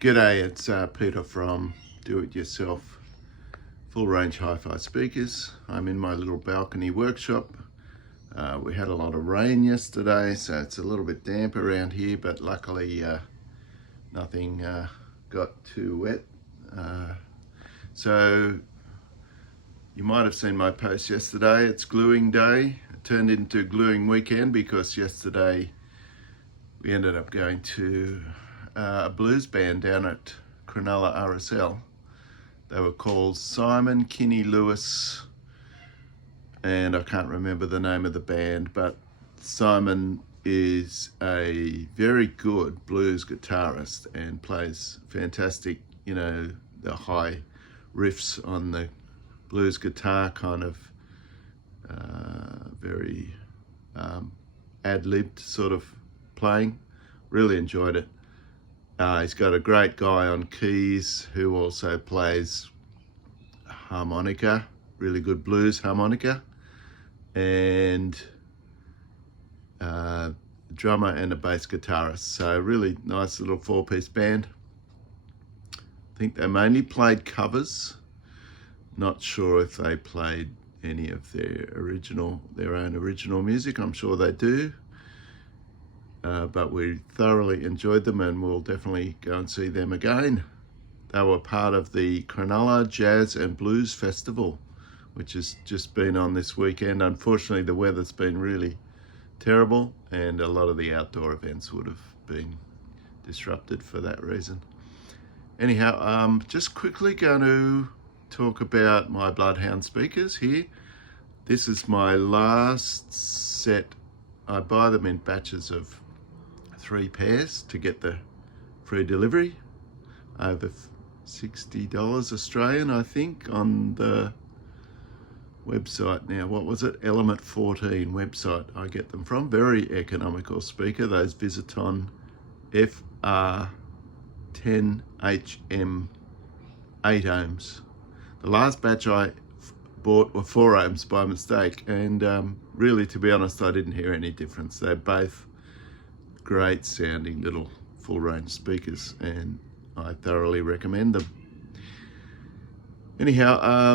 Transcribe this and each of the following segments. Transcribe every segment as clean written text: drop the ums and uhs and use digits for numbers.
G'day, it's Peter from Do It Yourself Full Range Hi-Fi Speakers. I'm in my little balcony workshop. We had a lot of rain yesterday, so it's a little bit damp around here, but luckily nothing got too wet. So you might have seen my post yesterday. It's gluing day. It turned into gluing weekend because yesterday we ended up going to a blues band down at Cronulla RSL. They were called Simon Kinney Lewis, and I can't remember the name of the band, but Simon is a very good blues guitarist and plays fantastic, the high riffs on the blues guitar, kind of very ad-libbed sort of playing. Really enjoyed it. He's got a great guy on keys who also plays harmonica, really good blues harmonica, and a drummer and a bass guitarist. So really nice little four-piece band. I think they mainly played covers. Not sure if they played any of their own original music. I'm sure they do. But we thoroughly enjoyed them, and we'll definitely go and see them again. They were part of the Cronulla Jazz and Blues Festival, which has just been on this weekend. Unfortunately, the weather's been really terrible, and a lot of the outdoor events would have been disrupted for that reason. Anyhow, just quickly going to talk about my Bloodhound speakers here. This is my last set. I buy them in batches of 3 pairs to get the free delivery, over $60 Australian, I think, on the website now. What was it? Element 14 website I get them from. Very economical speaker, those Visiton FR10HM 8 ohms. The last batch I bought were 4 ohms by mistake, and really, to be honest, I didn't hear any difference. They're both great sounding little full range speakers, and I thoroughly recommend them. Anyhow,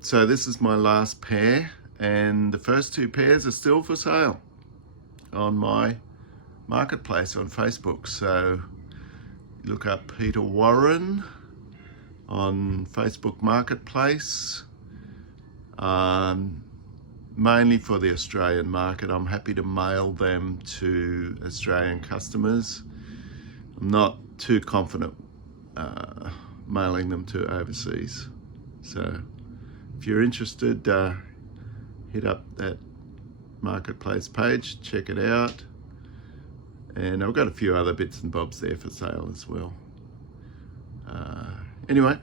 so this is my last pair, and the first 2 pairs are still for sale on my marketplace on Facebook. So look up Peter Warren on Facebook Marketplace. Mainly for the Australian market. I'm happy to mail them to Australian customers. I'm not too confident mailing them to overseas. So if you're interested, hit up that marketplace page, check it out. And I've got a few other bits and bobs there for sale as well. Anyway,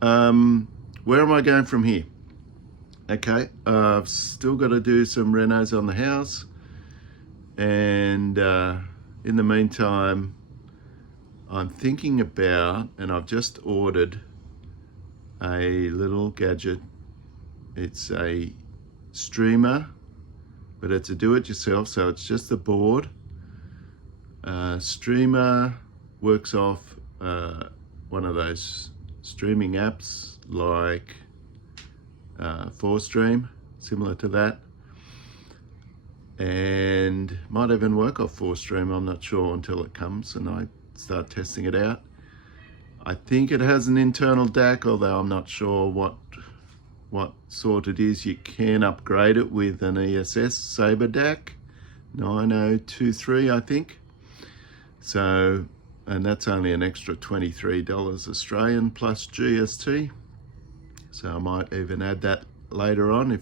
where am I going from here? Okay, I've still got to do some renos on the house, and in the meantime, I'm thinking about, and I've just ordered a little gadget. It's a streamer, but it's a do-it-yourself, so it's just a board. Streamer works off one of those streaming apps like 4Stream, similar to that, and might even work off 4Stream. I'm not sure until it comes and I start testing it out. I think it has an internal DAC, although I'm not sure what sort it is. You can upgrade it with an ESS Sabre DAC 9023, I think. So, and that's only an extra $23 Australian plus GST. So I might even add that later on if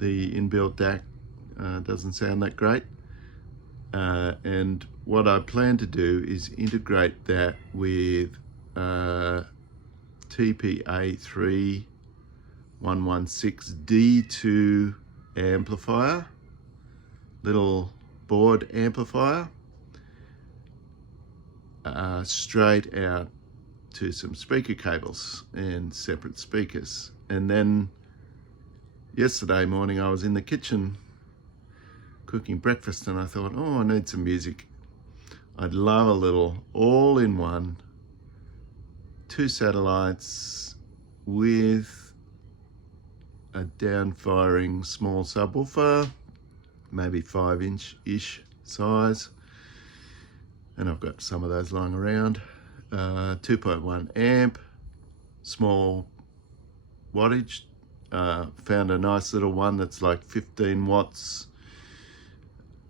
the inbuilt DAC doesn't sound that great. And what I plan to do is integrate that with TPA3116D2 amplifier, little board amplifier, straight out to some speaker cables and separate speakers. And then yesterday morning I was in the kitchen cooking breakfast and I thought, oh, I need some music. I'd love a little all-in-one 2 satellites with a down-firing small subwoofer, maybe 5-inch-ish size, and I've got some of those lying around. 2.1 amp, small wattage. Found a nice little one that's like 15 watts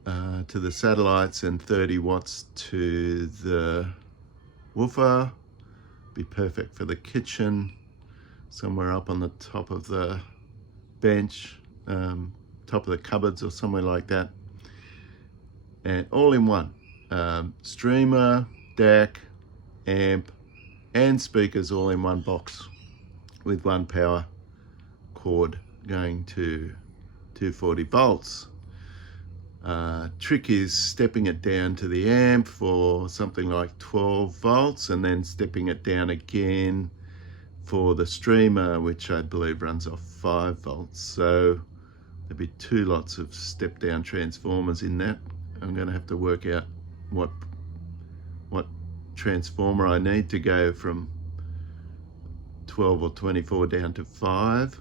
to the satellites and 30 watts to the woofer. Be perfect for the kitchen, somewhere up on the top of the bench, top of the cupboards or somewhere like that. And all in one, streamer, DAC, amp, and speakers all in one box with one power cord going to 240 volts. Trick is stepping it down to the amp for something like 12 volts and then stepping it down again for the streamer, which I believe runs off 5 volts. So there'll be 2 lots of step down transformers in that. I'm going to have to work out what transformer I need to go from 12 or 24 down to 5.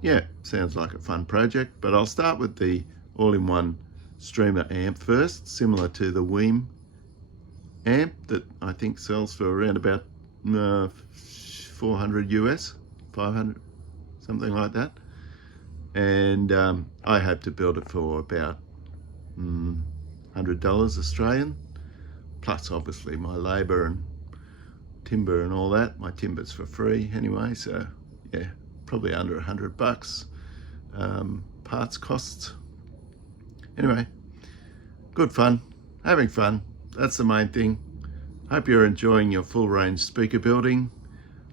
Yeah, sounds like a fun project, but I'll start with the all-in-one streamer amp first, similar to the Weem amp that I think sells for around about 400 US, 500, something like that. And I hope to build it for about $100 Australian, plus obviously my labour and timber and all that. My timber's for free anyway, so yeah, probably under $100 parts costs. Anyway, good fun, having fun, that's the main thing. Hope you're enjoying your full range speaker building.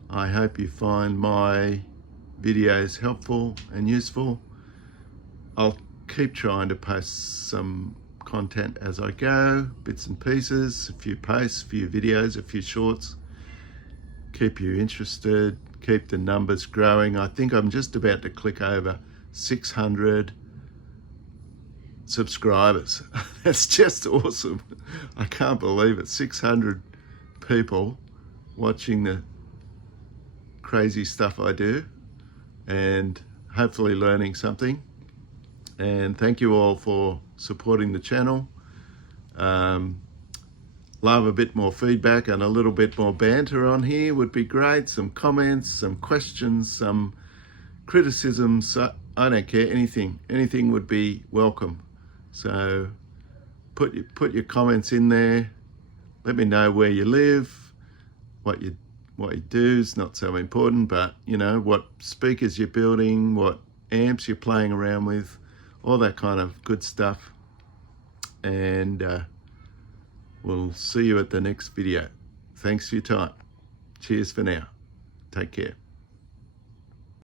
I hope you find my videos helpful and useful. I'll keep trying to post some content as I go, bits and pieces, a few posts, a few videos, a few shorts. Keep you interested, keep the numbers growing. I think I'm just about to click over 600 subscribers. That's just awesome. I can't believe it. 600 people watching the crazy stuff I do and hopefully learning something. And thank you all for supporting the channel. Love a bit more feedback and a little bit more banter on here would be great. Some comments, some questions, some criticisms. I don't care, anything would be welcome. So put your comments in there. Let me know where you live, what you do is not so important, but you know, what speakers you're building, what amps you're playing around with, all that kind of good stuff. And we'll see you at the next video. Thanks for your time. Cheers for now. Take care.